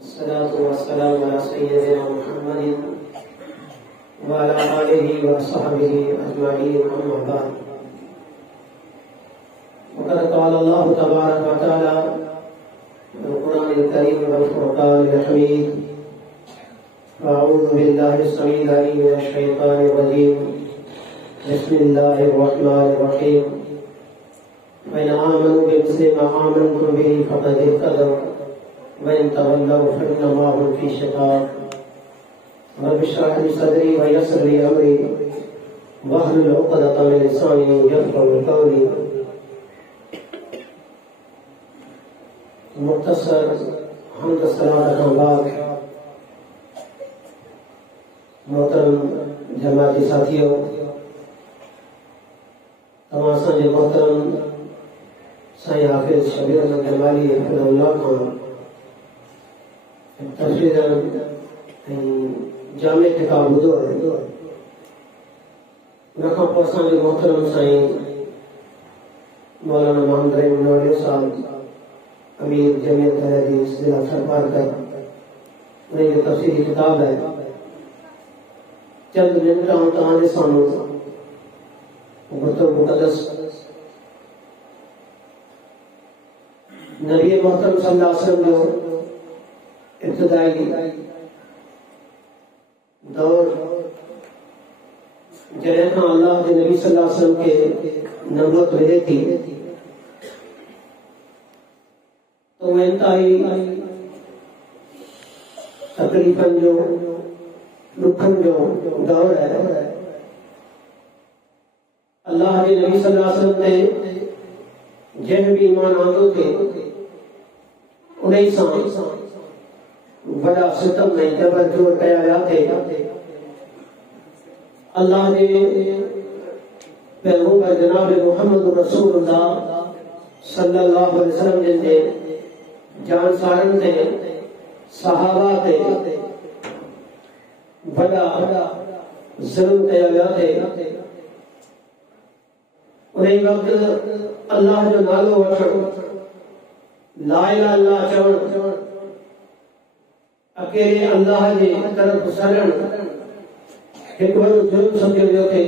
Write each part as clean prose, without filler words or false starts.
अस्सलातु वस्सलामु अला सय्यिदिना मुहम्मदिन व अला आलिहि व सहबिहि अजमईन अम्मा बाद। वक़द क़ाल अल्लाहु तबारक व तआला फ़िल क़ुरआनिल करीम वल फ़ुरक़ानिल हमीद। अऊज़ु बिल्लाहि समीइल अलीम मिनश शैतानिर रजीम। बिस्मिल्लाहिर रहमानिर रहीम। फ़इन आमनू बिमिस्लि मा आमनतुम बिही फ़क़द इह्तदव वइन तवल्लव फइन्नमा हुम फ़ी शिक़ाक़। रब्बि इश्रह ली सदरी व यस्सिर ली अमरी वहलुल उक़दतम मिन लिसानी यफ़क़हू क़ौली। मुख़्तसर हम्द सलात के बाद मोहतरम जमाती साथियों, तमाम जे मोहतरम साईं हाफिज़ शबीर अहमद जमाली हफ़िज़हुल्लाह खां तफ़सीर जामे किताब ॿुधो आहे। उन खां पोइ असांजे मोहतरम साईं मौलाना मोहम्मद रहीम नवाज़ी साहब अमीर जमीयत अहले हदीस ज़िला सरकारकर, उन्हनि जो तफ़सीरी किताब है। चंद मिनट आऊं तव्हांजे साम्हूं गुफ्तगू कंदसि। नबी मोहतरम सल्लल्लाहु अलैहि वसल्लम जो इब्तिदाई दौर जॾहिं खां अल्लाह जे नबी सल्लल्लाहु अलैहि वसल्लम खे नबूवत मिले थी तो वह इंतहाई तकलीफ़नि जो दुखनि जो दौर है। अल्लाह जे नबी सल्लल्लाहु अलैहि वसल्लम ते जंहिं बि ईमान आंदो थे उन्हीं सां वॾा सितम ऐं जबर जोर कया विया थे। अल्लाह जे पैगंबर जनाब मुहम्मद रसूलुल्लाह सल्लल्लाहु अलैहि वसल्लम जे जानसारनि ते सहाबा ते वॾा ज़ुल्म कया विया थे। उन्हीं वक़्त अल्लाह जो नालो वठणु, ला इलाहा इल्लल्लाह चवणु, अकेले अल्लाह जे तरफ़ सॾणु हिकु वॾो जुर्म सम्झियो वियो थे।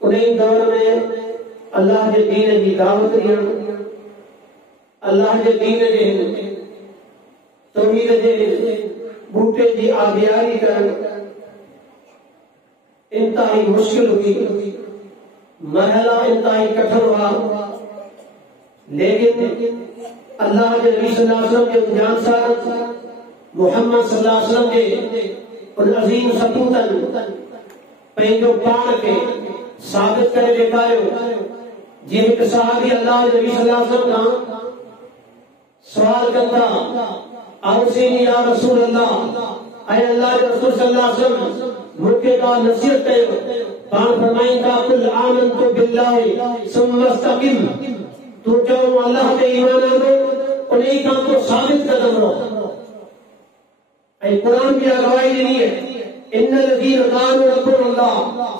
उन्हीं दौर में अल्लाह जे दीन जी दावत ॾियणु, अल्लाह जे दीन जे तौहीद जे बूटे जी आबियारी करणु इंतहाई मुश्किल हुई। मरहला इंतहाई कठिन हुआ, लेकिन अल्लाह के नबी सल्लल्लाहु अलैहि वसल्लम के जानसार मोहम्मद सल्लल्लाहु अलैहि वसल्लम के उन अज़ीम सपूतन पंहिंजो पाण खे साबित करे ॾेखारियो। जीअं हिकु सहाबी अल्लाह के नबी सल्लल्लाहु अलैहि वसल्लम खां सवाल कनि था, औसीनी या रसूल अल्लाह, ऐं अल्लाह के रसूल सल्लल्लाहु अलैहि वसल्लम मूंखे का नसीहत कयो। पाण फरमाइनि था, कुल आमनतु बिल्लाहि सुम्मा इस्तक़िम, तू चओ अल्लाह ते ईमान आंदो, उन्हीं खां पोइ साबित कदम रहो। ऐं क़ुरान भी गवाही ॾिनी है, इन्नल लज़ीना क़ालू रब्बुनाल्लाह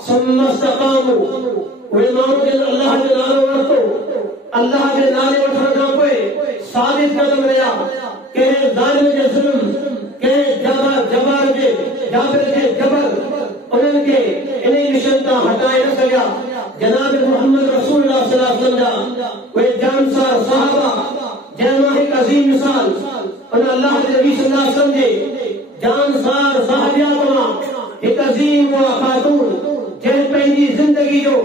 सुम्मा इस्तक़ामू, उहे माण्हू जिन अल्लाह जो नालो वरितो, अल्लाह जे नाले वठण खां पोइ साबित कदम रहिया। कंहिं ज़ालिम जे ज़ुल्म, कंहिं जाबिर जे जबर उन्हनि खे इन्हीं मिशन तां हटाए न सघिया। जनाब मोहम्मद रसूलुल्लाह सल्लल्लाहु अलैहि वसल्लम जा उहे जानसार सहाबा, जंहिंमां हिकु अज़ीम मिसाल उन अल्लाह जे नबी सल्लल्लाहु अलैहि वसल्लम जे जानसार सहाबियात मां हिकु अज़ीम उहा ख़ातून जंहिं पंहिंजी ज़िंदगी जो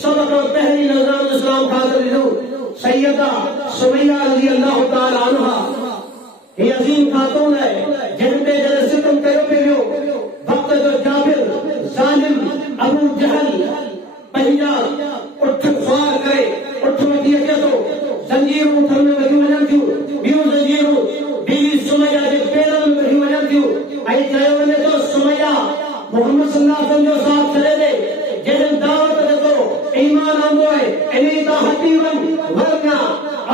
सभ खां पहिरीं नज़रानो इस्लाम ख़ातिर ॾिनो, सैयदा सुमैया रज़ियल्लाहु ताला अन्हा। हीअ अज़ीम ख़ातून है जिन ते जॾहिं सितम कयो पियो, वक़्त जो जाबिर ज़ालिम अबू जहल पंहिंजा उठ ख्वार करे उठ वठी अचे थो, ज़ंजीरूं थल में वठी वञनि थियूं, ॿियूं ज़ंजीरूं बीवी सुमैया जे पेरनि में वठी वञनि थियूं, ऐं चयो वञे थो सुमैया मोहम्मद सल्लल्लाहु अलैहि वसल्लम जो साथ छॾे ॾे। जॾहिं दावत ॾे थो ईमान आंदो आहे, इन्हीं तां हटी वञ, वरना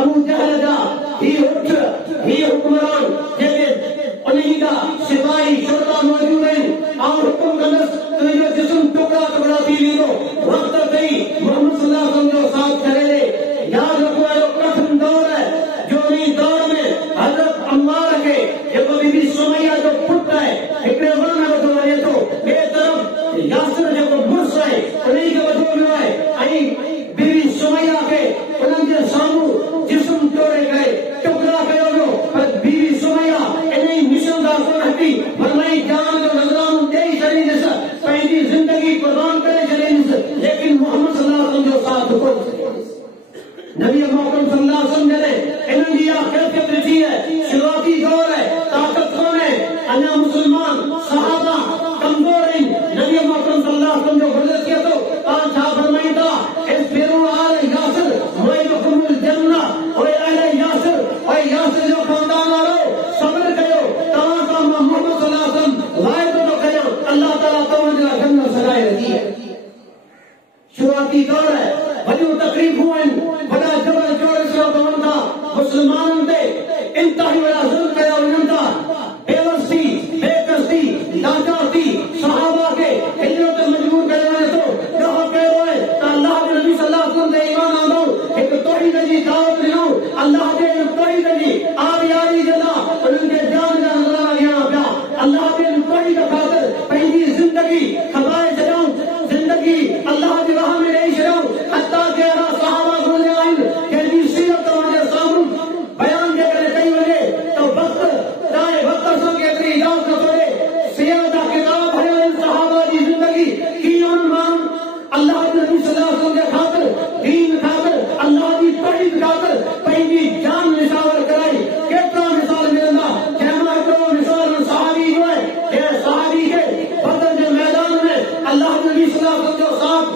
अबू जहल जा ही उठ ही हुक्मरान जेके उन्हीं इंतहाई वाला जुल्म कया वञनि था, बेवसी बेकसी लाचार थी सहाबा के हिजरत मजबूर कयो वञे थो। ॾोहो कयो आहे त अल्लाह जे नबी सल्लल्लाहु अलैहि वसल्लम ते ईमान आंदो, हिकु तौहीद जी दावत ॾिनो, अल्लाह जे तौहीद जी आबियारी जे लाइ उन्हनि खे जान जा नज़ारा ॾियणा पिया। अल्लाह जे तौहीद ख़ातिर पंहिंजी ज़िंदगी खपाए छॾियऊं, ज़िंदगी अल्लाह जी राह में ॾेई छॾियऊं। हता के अहिड़ा सहाबा गुज़रिया आहिनि जंहिंजी सीरत जे साम्हूं बयान जे करे कई वञे त वक़्त असांखे एतिरी इजाज़त नथो ॾे। सीरत जा किताब भरियल आहिनि सहाबा जी ज़िंदगी कीअं उन्हनि माण्हुनि अल्लाह जे नबी सल्लल्लाहु अलैहि वसल्लम जे ख़ातिर, दीन ख़ातिर, अल्लाह जी तौहीद ख़ातिर पंहिंजी जान निशावर कराई। केतिरा मिसाल मिलंदा, जंहिंमां हिकिड़ो मिसाल सहाबी जो आहे, जंहिं सहाबी खे बदर जे मैदान में अल्लाह जे नबी सल्लल्लाहु अलैहि वसल्लम जो साथ,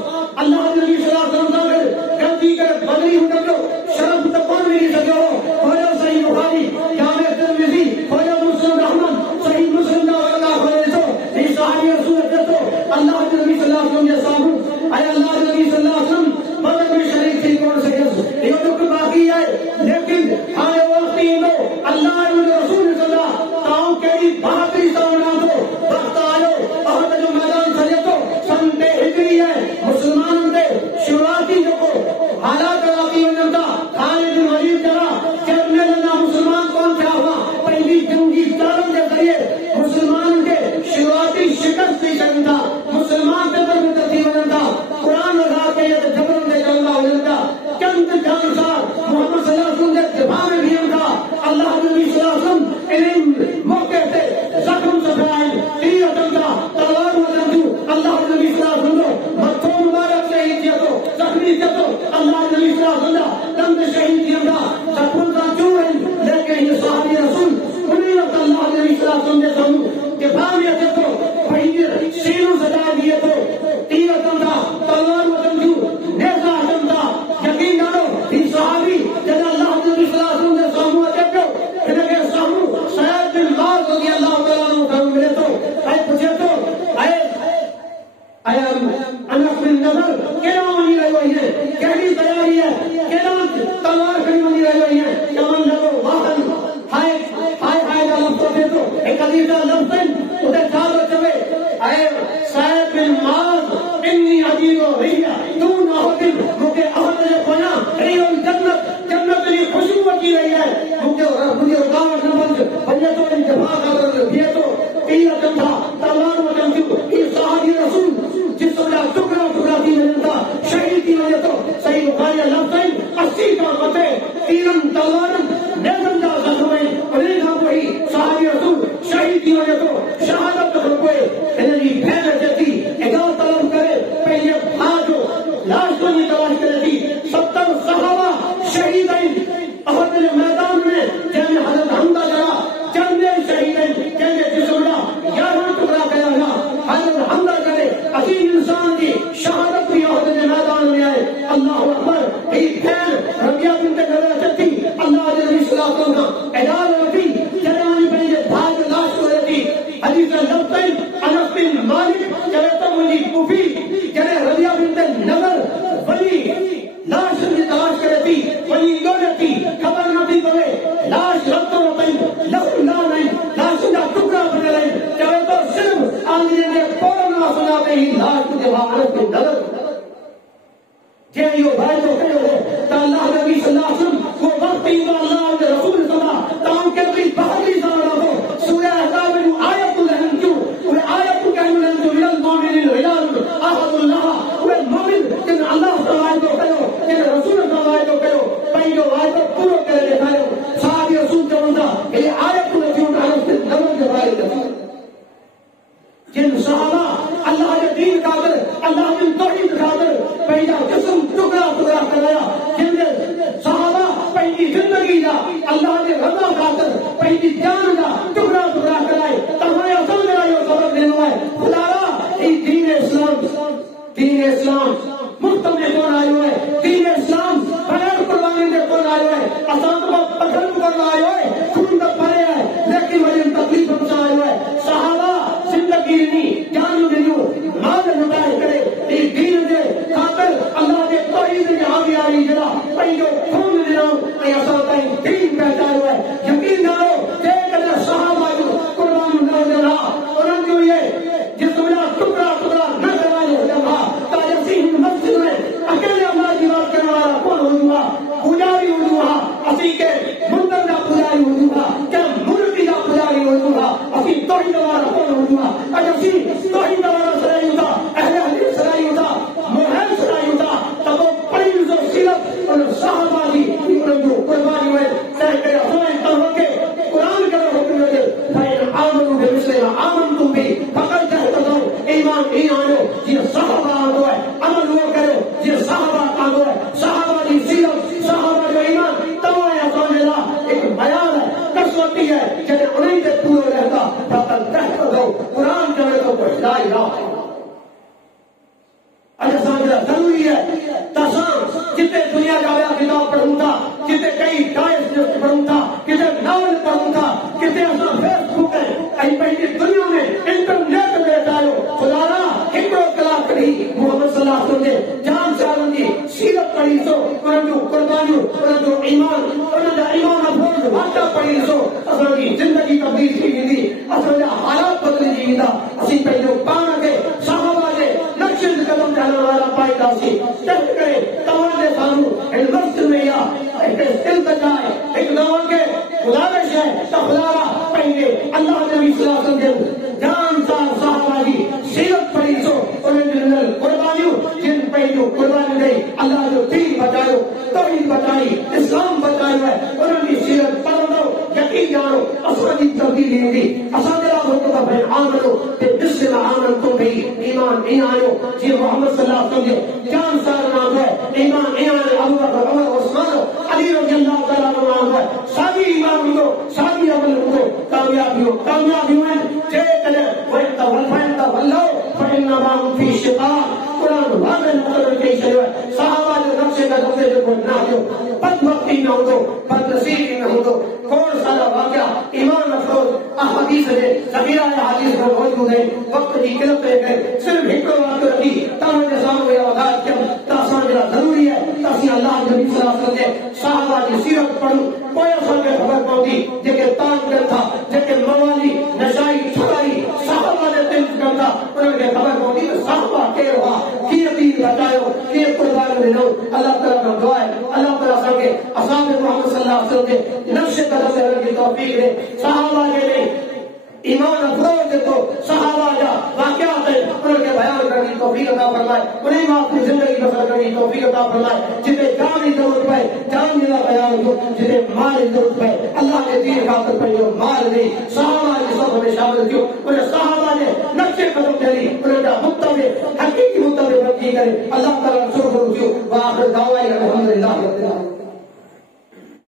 अल्लाह जे नबी सल्लल्लाहु अलैहि वसल्लम सां गॾु गॾिजी करे बदरी हुन जो शरफ त कोन मिली सघियो हो। सही बुखारी, जामे तिर्मिज़ी, मुस्लिम अहमद, सही मुस्लिम जा वर्गा खोले ॾिसो, ही सहाबी रसूल अचे थो अल्लाह जे नबी सल्लल्लाहु अलैहि वसल्लम जे साम्हूं, ऐं अल्लाह जे नबी सल्लल्लाहु अलैहि वसल्लम बदर में शरीक थी कोन सघियसि। इहो दुख बाक़ी आहे, लेकिन हाणे वक़्तु ईंदो अल्लाह जो रसूल सदा ताऊं कहिड़ी बहादुरी सां वञा थो। वक़्तु आयो अहद जो मैदान सॼे थो, सन 3 हिजरी आहे, मुस्लमाननि ते शुरूआती जेको हालात थी वञनि था, ख़ालिद बिन वलीद जहिड़ा जंहिं में मुस्लमान कोन थिया हुआ, पंहिंजी जंगी तारनि जे ज़रिए मुस्लमाननि खे शुरूआती शिकस्त थी सघनि था, मुस्लमान ते बरकत थी वञनि था, क़ुरान अदा कई त जबरन ते चवंदा वञनि था। चंद जानसार मोहम्मद सल्लल्लाहु अलैहि वसल्लम जे दिफ़ा में बीहनि था। अल्लाह जे नबी सल्लल्लाहु अलैहि वसल्लम इन मौक़े ते ज़ख़्म सफ़ा आहिनि, तीर अचनि था, तलवारूं अचनि थियूं। अल्लाह जे नबी सल्लल्लाहु अलैहि वसल्लम जो मथो मुबारक शहीद थिए थो, ज़ख़्मी थिए थो। अल्लाह जे नबी सल्लल्लाहु अलैहि वसल्लम जा दंद शहीद थियनि था, ज़ख़्मनि सां चूर आहिनि, लेकिन हीअ सहाबी रसूल उन्ही वक़्तु अल्लाह जे नबी सल्लल्लाहु अलैहि वसल्लम जे साम्हूं दिफ़ा में अचे थो, पंहिंजी सीनूं सजाए बीहे थो, तीर अचनि था, तलवारूं अचनि थियूं, नेज़ा अचनि था। यकीन करो ही सहाबी जॾहिं अल्लाह जे नबी सल्लल्लाहु अलैहि वसल्लम जे साम्हूं अचे पियो, हिनखे साम्हूं सैद बिन मुआज़ रज़ियल्लाहु तआला अन्हु साम्हूं मिले थो ऐं पुछे थो, अनस बिन नज़र केॾां वञी रहियो आहीं, कहिड़ी तयारी आहे, केॾां तलवार खणी वञी रहियो आहीं? चवणु लॻो वाहन हाय हाय हाय जा लफ़्ज़ अचे थो, हिकु हदीस जा लफ़्ज़ आहिनि, उते छा थो चवे, सैद बिन मुआज़ इन्नी अजीबो रिया तू न होती, मूंखे अहद जे पोयां रियो जन्नत जी ख़ुशबू अची रही आहे, मुंहिंजो रुकावट न वञे थो, दिफ़ा कर बीहे थो, तीर अचनि था, तलवारूं अचनि थियूं। हीउ सहाबी रसूल जिस्म जा टुकड़ा टुकड़ा थी वञनि था, शहीद थी वञे थो। सही बुखारी जा लफ़्ज़ आहिनि, 80 खां मथे तीरनि तलवारनि नेज़नि जा ज़ख़्म आहिनि, उन खां पोइ सहाबी रसूल शहीद थी वञे थो। शहादत खां पोइ हिन जी भेण अचे थी, इजाज़त तलब करे पंहिंजे भाउ जो लाश वञी तलाश करे थी। 70 सहाबा शहीद आहिनि अहद जे मैदान में, जंहिंमें हज़रत हमज़ा जहिड़ा चङे शहीद आहिनि, जंहिंजे जिस्म जा 11 टुकड़ा कया विया। हज़रत हमज़ा करे अज़ीम इंसान जी शहादत बि अहद जे मैदान में आहे। अल्लाहु अकबर। ही भेण रबिया बिन्त नज़र अचे थी, अल्लाह जे नबी सल्लल्लाहु अलैहि वसल्लम खां इजाज़त वठी जॾहिं वञी पंहिंजे भाउ जो लाश खोले थी। हदीस जा लफ़्ज़ आहिनि, अनस बिन मालिक चवे थो मुंहिंजी पुफी जॾहिं रबिया बिन्त नज़र वञी लाश जी तलाश करे थी, वञी ॻोल्हे थी, ख़बर नथी पवे लाश रतो आहिनि, लहू लाल आहिनि, लाश जा टुकड़ा पड़ियल आहिनि। चवे थो सिर्फ़ आंगुरियुनि जे पोरनि मां सुञाणे ही लाश जे अनस बिन नज़र जंहिं इहो वाइदो कयो हो त अल्लाह नबी सल्लल्लाहु अलैहि वसल्लम को वक़्तु ईंदो अल्लाह जे रसूल सदा तव्हां केतिरी बहादुरी सां वञो। सूरह अहज़ाब जूं आयतूं रहनि थियूं, उहे आयतूं कहिड़ियूं रहनि थियूं, मिनल मोमिनीन रिजालुन अहदुल्लाह, उहे मोमिन जिन अल्लाह सां वाइदो कयो, जिन रसूल सां वाइदो कयो, पंहिंजो वाइदो पूरो करे ॾेखारियो। सहाबी रसूल चवनि था हे आयतूं नथियूं अनस बिन नज़र जे बारे में, जिन सहाबा अल्लाह जे दीन ख़ातिर, अल्लाह जी तौहीद ख़ातिर पंहिंजा जिस्म टुकड़ा टुकड़ा कराया, जिन सहाबा पंहिंजी ज़िंदगी जा अल्लाह जे रज़ा ख़ातिर पंहिंजी जान जा टुकड़ा टुकड़ा कराए। तव्हां असल में इहो सबक़ ॾिनो आहे, ख़ुदा ही दीन इस्लाम मुफ़्त में कोन आयो आहे, दीन इस्लाम बग़ैर क़ुर्बानी जे कोन आयो आहे। असां तो पखन कोन आयो आहे, खून त परे आहे, लेकिन वरी तकलीफ़ सां आयो आहे। सहाबा ज़िंदगी ॾिनी, जान ॾिनियूं, माल लुटाए करे ही दीन जे ख़ातिर अल्लाह जे तौहीद जी आबियारी जे लाइ पंहिंजो खून ॾिनो ऐं असां ताईं दीन पहुचायो आहे। यकीन वही है जॾहिं उन्हीं ते पूरो रहंदा फक़त तहफ़्ज़ो क़ुरान चवे थो त ला इलाहा अॼु असांजे लाइ ज़रूरी है त असां जिते दुनिया जा ॿिया किताब पढ़ूं था, जिते कई डाइजेस्ट पढ़ूं था, किथे नॉवल पढ़ूं था, किथे असां फेसबुक ऐं पंहिंजी दुनिया में इंटरनेट में अचायो ख़ुदा ना हिकिड़ो कलाक ॾेई मोहम्मद सल्लल्लाहु अलैहि वसल्लम जे जान सारनि जी सीरत पढ़ी ॾिसो, उन्हनि जूं क़ुर्बानियूं, उन्हनि जो ईमान, उन्हनि जा ईमान अफ़रोज़ वाक़िआ पढ़ी ॾिसो, असांजी ज़िंदगी तब्दील थी वेंदी, असांजा हालात बदिलिजी वेंदा, असीं पंहिंजो पाण खे सहाबा जे नक्शे कदम ते हलण वारा पाईंदासीं। तंहिं करे तव्हांजे साम्हूं हिन मस्जिद में इहा हिकु इल्तिजा आहे, हिकु तव्हांखे गुज़ारिश है त ख़ुदा पंहिंजे अल्लाह नबी सल्लल्लाहु अलैहि वसल्लम जे जानसार सहाबा जी सीरत पढ़ी ॾिसो, उन्हनि जूं ॾिनल क़ुर्बानियूं, जिन पंहिंजूं क़ुर्बानियूं ॾेई अल्लाह जो दीन बचायो, तौहीद बचाई, इस्लाम बचायो आहे, उन्हनि जी सीरत पढ़ंदो यकीन ॼाणो असांजी तब्दीली ईंदी। असांजे लाइ हुकुम आहे भई आमनो ते बिस्मिल आमनतुम भई ईमान ईअं आयो जीअं मोहम्मद सल्लल्लाहु अलैहि वसल्लम जे जानसार नाम है, ईमान ईअं आहे अबू बकर, उमर, उस्मान, अली रज़ियल्लाहु तआला अन्हु नाम है, सादी ईमान हूंदो, सादी अमल हूंदो, कामयाबियूं आहिनि। जेकॾहिं वल्लो फइन्नमा हुम फी शिक़ाक़, क़ुरान वाज़ह मुक़रर कई छॾियो आहे। सहाबा जो नक्शे क़दम ते जेको न हलियो, बदबख़्ती न हूंदो, बदनसीबी न हूंदो, खोड़ सारा वाक़िआ ईमान अफ़रोज़ अहादीस जे ज़ख़ीरा अहादीस में मौजूद आहिनि। वक़्त जी क़िलत जे करे सिर्फ़ हिकिड़ो वाक़िओ रखी तव्हांजे साम्हूं इहा वज़ाहत कयमि त असांजे लाइ ज़रूरी आहे त असीं अल्लाह नबी सल्लल्लाहु अलैहि वसल्लम जे सहाबा जी सीरत पढ़ूं, पोइ असांखे ख़बर पवंदी जेके तान कनि था, जेके मवाली नशाई ठगाई सहाबा जे तिल्क कनि था, उन्हनि खे ख़बर पवंदी त सहाबा केरु हुआ, कीअं दीन बचायो, कीअं क़ुर्बानियूं ॾिनो। अल्लाह ताला खां दुआ आहे अल्लाह ताला असांखे असांजे मोहम्मद सल्लल्लाहु अलैहि वसल्लम जे नक्शे क़दम ते हलण जी तौफ़ीक़ ॾे। सहाबा जे ईमान अफ़रोज़ जेको सहाबा जा वाक़िआत आहिनि उन्हनि खे बयान करण जी तौफ़ीक़ अता फरमाए, उन्हनि मां अपनी ज़िंदगी बसर करण जी तौफ़ीक़ अता फरमाए। जिते जान जी ज़रूरत पए जान जे लाइ बयान कयो, जिते माल जी ज़रूरत पए अल्लाह जे दीन ख़ातिर पंहिंजो माल ॾेई सहाबा जे सफ़ में शामिल थियो, उन सहाबा जे नक्शे क़दम ते हली उन्हनि जा मुतबे हक़ीक़ी मुतबे बणिजी करे अल्लाह ताला